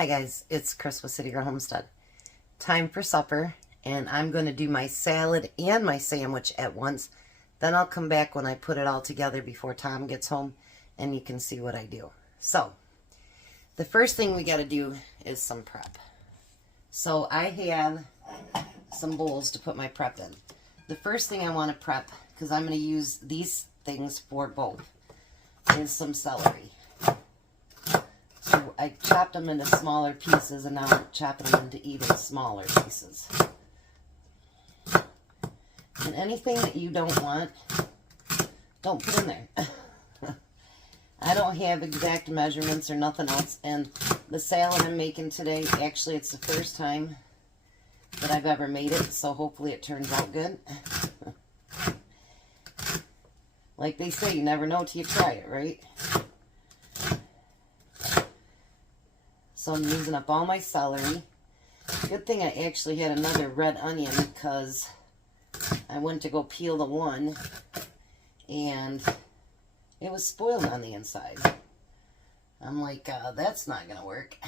Hi guys, it's Chris with City Girl Homestead. Time for supper, and I'm going to do my salad and my sandwich at once. Then I'll come back when I put it all together before Tom gets home, and you can see what I do. So, the first thing we got to do is some prep. So I have some bowls to put my prep in. The first thing I want to prep, because I'm going to use these things for both, is some celery. So I chopped them into smaller pieces, and now I'm chopping them into even smaller pieces. And anything that you don't want, don't put in there. I don't have exact measurements or nothing else, and the salad I'm making today, actually it's the first time that I've ever made it, so hopefully it turns out good. Like they say, you never know till you try it, right? So I'm using up all my celery. Good thing I actually had another red onion because I went to go peel the one and it was spoiled on the inside. I'm like, that's not going to work.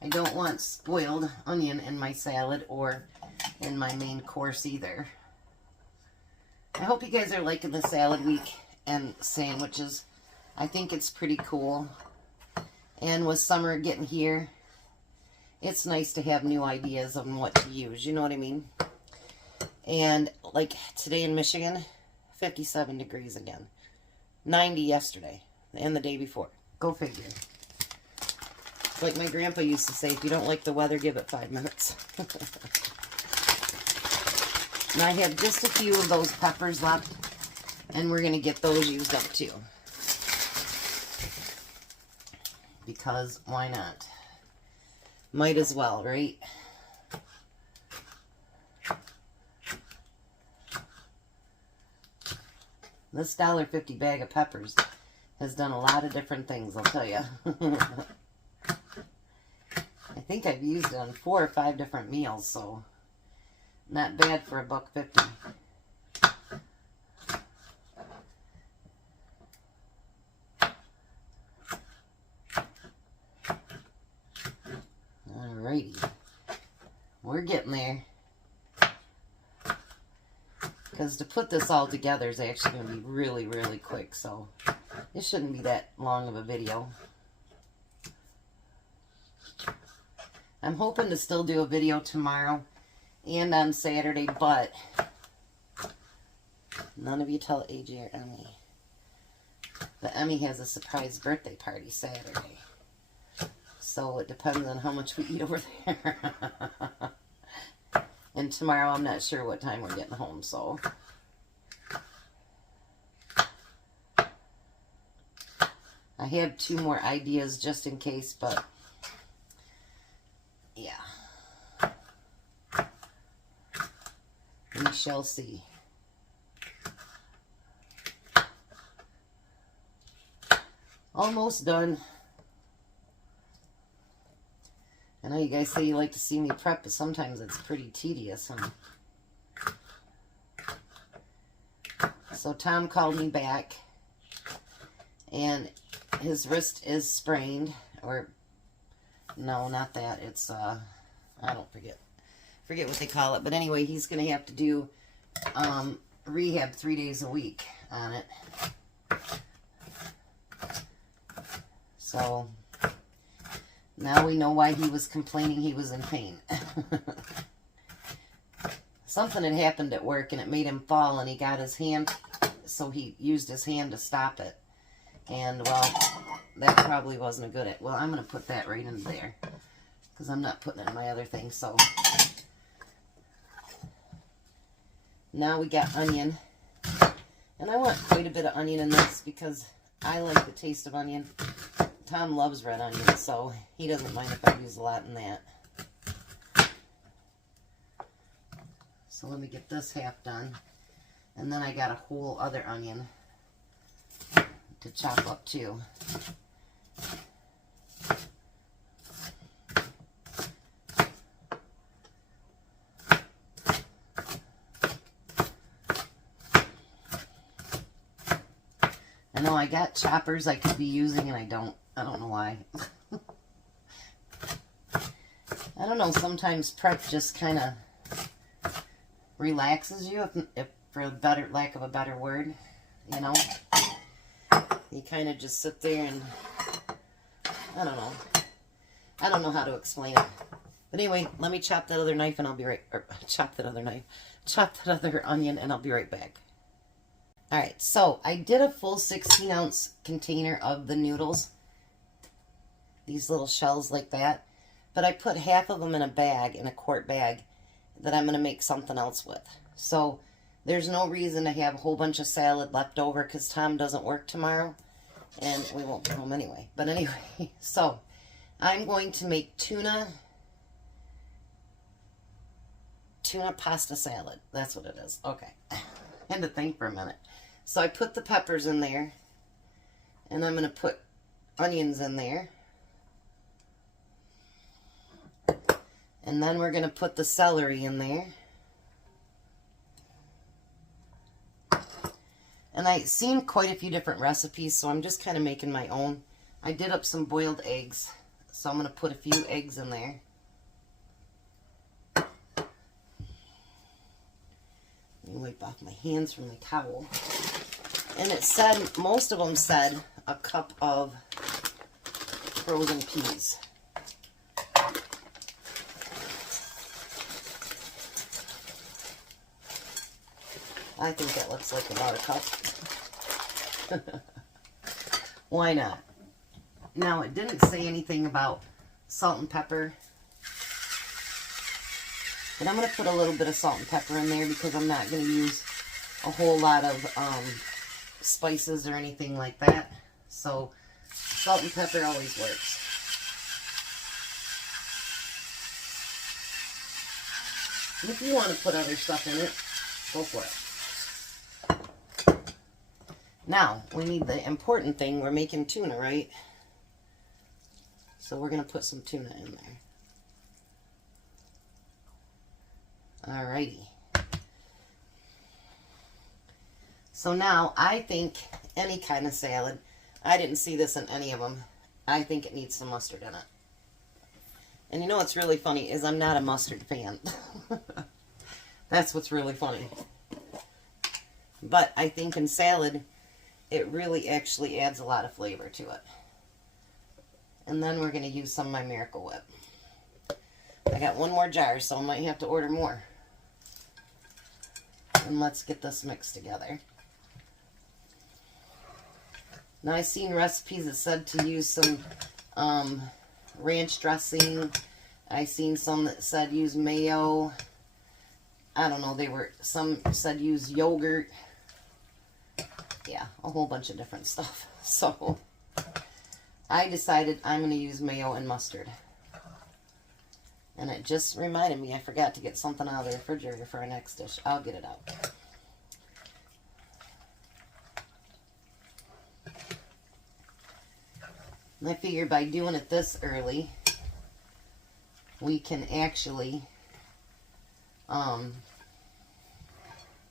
I don't want spoiled onion in my salad or in my main course either. I hope you guys are liking the salad week and sandwiches. I think it's pretty cool. And with summer getting here, it's nice to have new ideas on what to use. You know what I mean? And like today in Michigan, 57 degrees again. 90 yesterday and the day before. Go figure. Like my grandpa used to say, if you don't like the weather, give it 5 minutes. And I have just a few of those peppers left, and we're going to get those used up too. Because why not? Might as well, right? This $1.50 bag of peppers has done a lot of different things, I'll tell you. I think I've used it on 4 or 5 different meals, so not bad for $1.50. Alrighty, we're getting there. Because to put this all together is actually going to be really, really quick, so it shouldn't be that long of a video. I'm hoping to still do a video tomorrow and on Saturday, but none of you tell AJ or Emmy. But Emmy has a surprise birthday party Saturday. So it depends on how much we eat over there. And tomorrow I'm not sure what time we're getting home, so. I have 2 more ideas just in case, but yeah. We shall see. Almost done. I know you guys say you like to see me prep, but sometimes it's pretty tedious, huh? So Tom called me back, and his wrist is sprained, or no, not that. It's I don't forget what they call it, but anyway, he's gonna have to do rehab 3 days a week on it. So now we know why he was complaining he was in pain. Something had happened at work and it made him fall, and he got his hand, so he used his hand to stop it. And, well, that probably wasn't a good... Well, I'm going to put that right in there because I'm not putting it in my other thing, so... Now we got onion. And I want quite a bit of onion in this because I like the taste of onion. Tom loves red onion, so he doesn't mind if I use a lot in that. So let me get this half done. And then I got a whole other onion to chop up too. I know I got choppers I could be using and I don't know why. don't know, sometimes prep just kind of relaxes you, if for lack of a better word, you know. You kind of just sit there and, I don't know. I don't know how to explain it. But anyway, let me chop that other knife and I'll be right, or chop that other onion and I'll be right back. Alright, so I did a full 16-ounce container of the noodles. These little shells like that. But I put half of them in a bag, in a quart bag, that I'm going to make something else with. So there's no reason to have a whole bunch of salad left over because Tom doesn't work tomorrow. And we won't be home anyway. But anyway, so I'm going to make tuna pasta salad. That's what it is. Okay. I had to think for a minute. So I put the peppers in there. And I'm going to put onions in there. And then we're going to put the celery in there. And I've seen quite a few different recipes, so I'm just kind of making my own. I did up some boiled eggs, so I'm going to put a few eggs in there. Let me wipe off my hands from my towel. And it said, most of them said, a cup of frozen peas. I think that looks like about a cup. Why not? Now, it didn't say anything about salt and pepper. But I'm going to put a little bit of salt and pepper in there because I'm not going to use a whole lot of spices or anything like that. So, salt and pepper always works. And if you want to put other stuff in it, go for it. Now, we need the important thing. We're making tuna, right? So we're going to put some tuna in there. Alrighty. So now, I think any kind of salad, I didn't see this in any of them, I think it needs some mustard in it. And you know what's really funny is I'm not a mustard fan. That's what's really funny. But I think in salad, it really actually adds a lot of flavor to it. And then we're going to use some of my Miracle Whip. I got one more jar, so I might have to order more. And let's get this mixed together. Now, I've seen recipes that said to use some ranch dressing. I've seen some that said use mayo. I don't know, some said use yogurt. Yeah, a whole bunch of different stuff. So, I decided I'm going to use mayo and mustard. And it just reminded me, I forgot to get something out of the refrigerator for our next dish. I'll get it out. And I figured by doing it this early, we can actually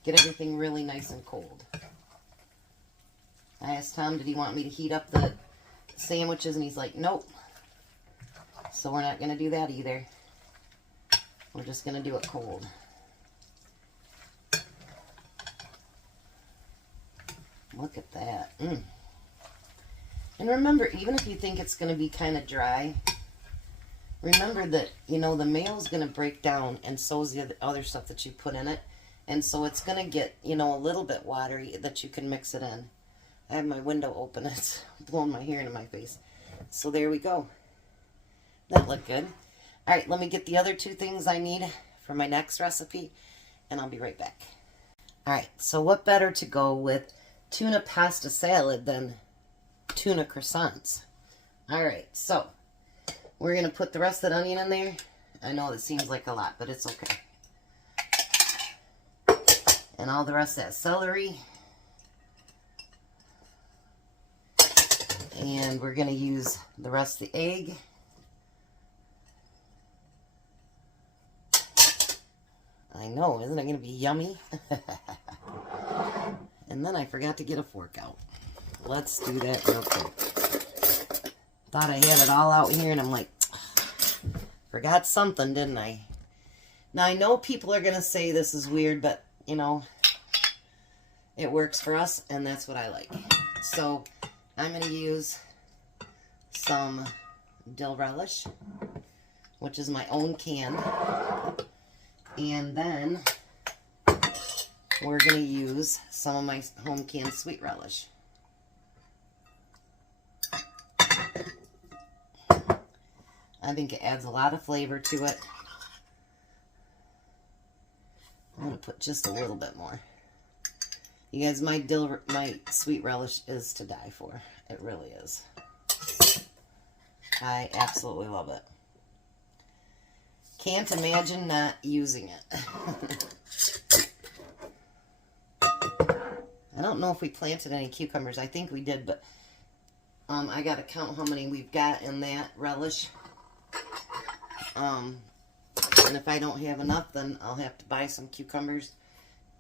get everything really nice and cold. I asked Tom, did he want me to heat up the sandwiches? And he's like, nope. So we're not going to do that either. We're just going to do it cold. Look at that. And remember, even if you think it's going to be kind of dry, remember that, you know, the mayo is going to break down, and so is the other stuff that you put in it. And so it's going to get, you know, a little bit watery that you can mix it in. I have my window open. It's blowing my hair into my face. So there we go. That looked good. All right, let me get the other two things I need for my next recipe, and I'll be right back. All right, so what better to go with tuna pasta salad than tuna croissants? All right, so we're going to put the rest of the onion in there. I know it seems like a lot, but it's okay. And all the rest of that celery. And we're going to use the rest of the egg. I know, isn't it going to be yummy? And then I forgot to get a fork out. Let's do that real quick. Thought I had it all out here, and I'm like, Forgot something, didn't I? Now, I know people are going to say this is weird, but, you know, it works for us, and that's what I like. So, I'm going to use some dill relish, which is my own can. And then we're going to use some of my home canned sweet relish. I think it adds a lot of flavor to it. I'm going to put just a little bit more. You guys, my sweet relish is to die for. It really is. I absolutely love it. Can't imagine not using it. I don't know if we planted any cucumbers. I think we did, but I got to count how many we've got in that relish. And if I don't have enough, then I'll have to buy some cucumbers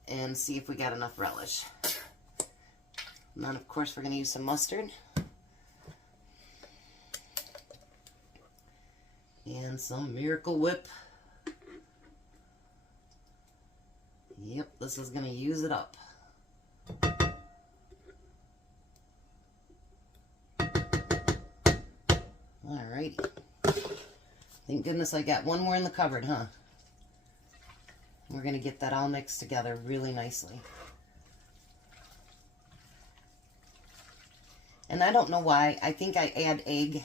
and see if we got enough relish. And then, of course, we're going to use some mustard. And some Miracle Whip. Yep, this is going to use it up. Alrighty. Thank goodness I got one more in the cupboard, huh? We're going to get that all mixed together really nicely. And I don't know why. I think I add egg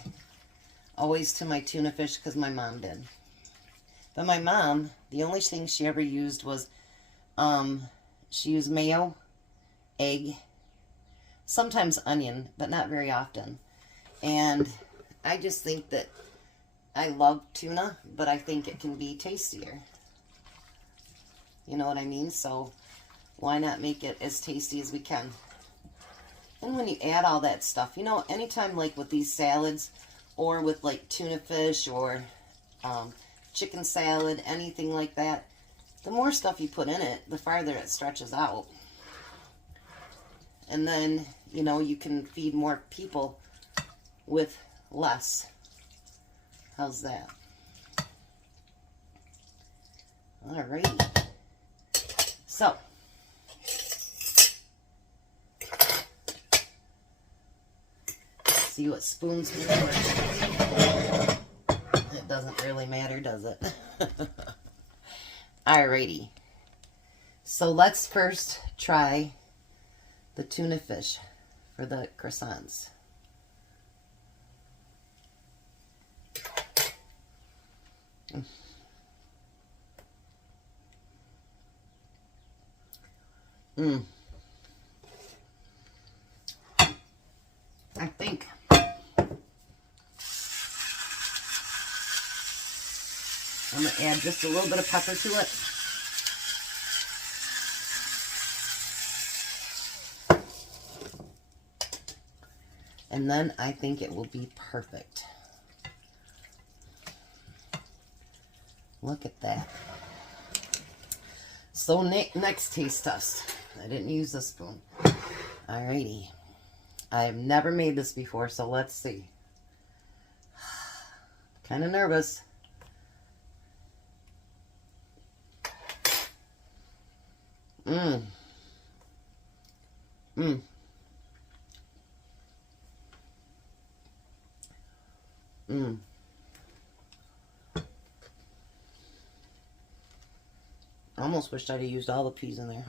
always to my tuna fish because my mom did. But my mom, the only thing she ever used was, she used mayo, egg, sometimes onion, but not very often. And I just think that I love tuna, but I think it can be tastier. You know what I mean? So why not make it as tasty as we can? And when you add all that stuff, you know, anytime like with these salads or with like tuna fish or chicken salad, anything like that, the more stuff you put in it, the farther it stretches out. And then, you know, you can feed more people with less. How's that? Alrighty. So, see what spoons we work. It doesn't really matter, does it? Alrighty. So let's first try the tuna fish for the croissants. I think I'm going to add just a little bit of pepper to it. And then I think it will be perfect. Look at that. So next taste test. I didn't use the spoon. Alrighty. I've never made this before, so let's see. Kind of nervous. I almost wished I'd have used all the peas in there.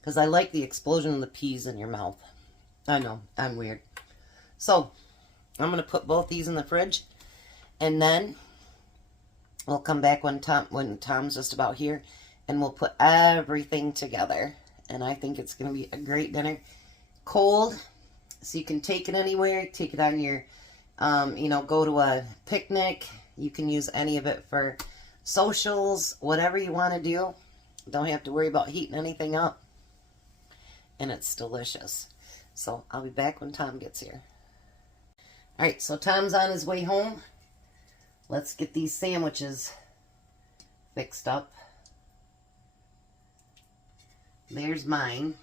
Because I like the explosion of the peas in your mouth. I know, I'm weird. So, I'm going to put both these in the fridge. And then, we'll come back when Tom's just about here. And we'll put everything together. And I think it's going to be a great dinner. Cold, so you can take it anywhere. Take it on your, you know, go to a picnic. You can use any of it for socials, whatever you want to do. Don't have to worry about heating anything up. And it's delicious. So I'll be back when Tom gets here. Alright, so Tom's on his way home. Let's get these sandwiches fixed up. There's mine.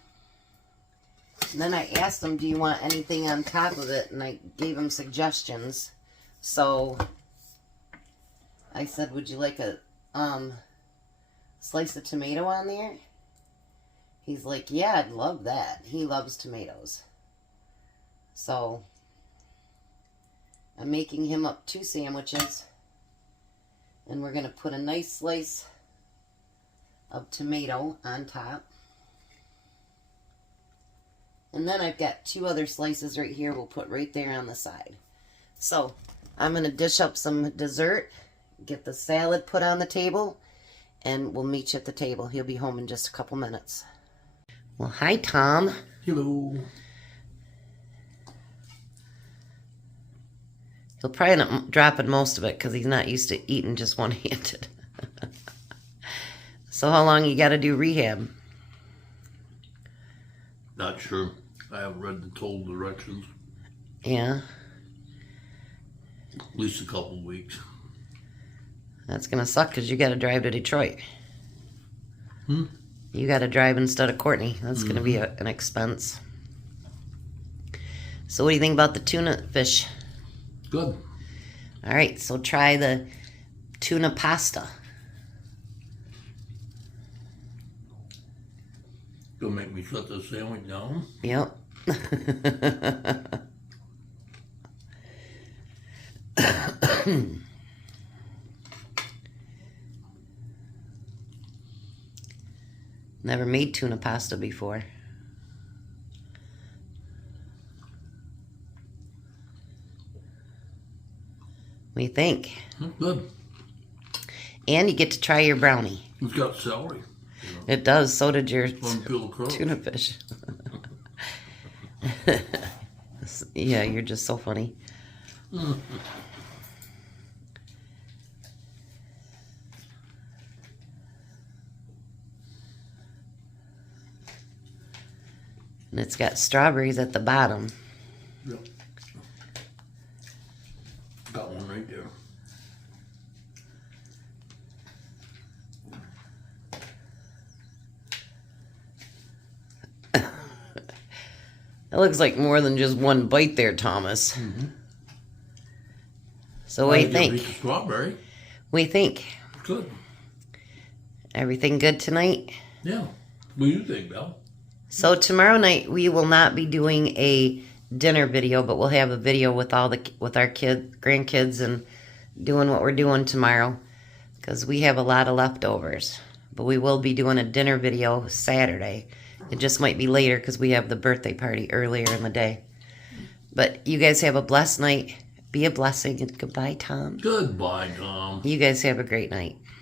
And then I asked him, do you want anything on top of it? And I gave him suggestions. So I said, would you like a slice of tomato on there? He's like, yeah, I'd love that. He loves tomatoes. So I'm making him up 2 sandwiches. And we're going to put a nice slice of tomato on top. And then I've got 2 other slices right here we'll put right there on the side. So I'm going to dish up some dessert, get the salad put on the table, and we'll meet you at the table. He'll be home in just a couple minutes. Well, hi, Tom. Hello. He'll probably end up dropping most of it because he's not used to eating just one-handed. So how long you got to do rehab? Not sure. I haven't read the total directions. Yeah. At least a couple of weeks. That's going to suck because you got to drive to Detroit. Hmm? You got to drive instead of Courtney. That's going to be an expense. So what do you think about the tuna fish? Good. All right, so try the tuna pasta. Gonna make me shut this sandwich down? Yep. Never made tuna pasta before. What do you think? Good. And you get to try your brownie. It's got celery. You know. It does. So did your Unpeeled tuna fish. Yeah, you're just so funny. And it's got strawberries at the bottom. Yep. Got one right there. That looks like more than just one bite there, Thomas. Mm-hmm. So what do you think? Strawberry. What do you think? Good. Everything good tonight? Yeah. What do you think, Belle? So tomorrow night we will not be doing a dinner video, but we'll have a video with our grandkids, and doing what we're doing tomorrow because we have a lot of leftovers. But we will be doing a dinner video Saturday. It just might be later because we have the birthday party earlier in the day. But you guys have a blessed night. Be a blessing. And goodbye, Tom. Goodbye, Tom. You guys have a great night.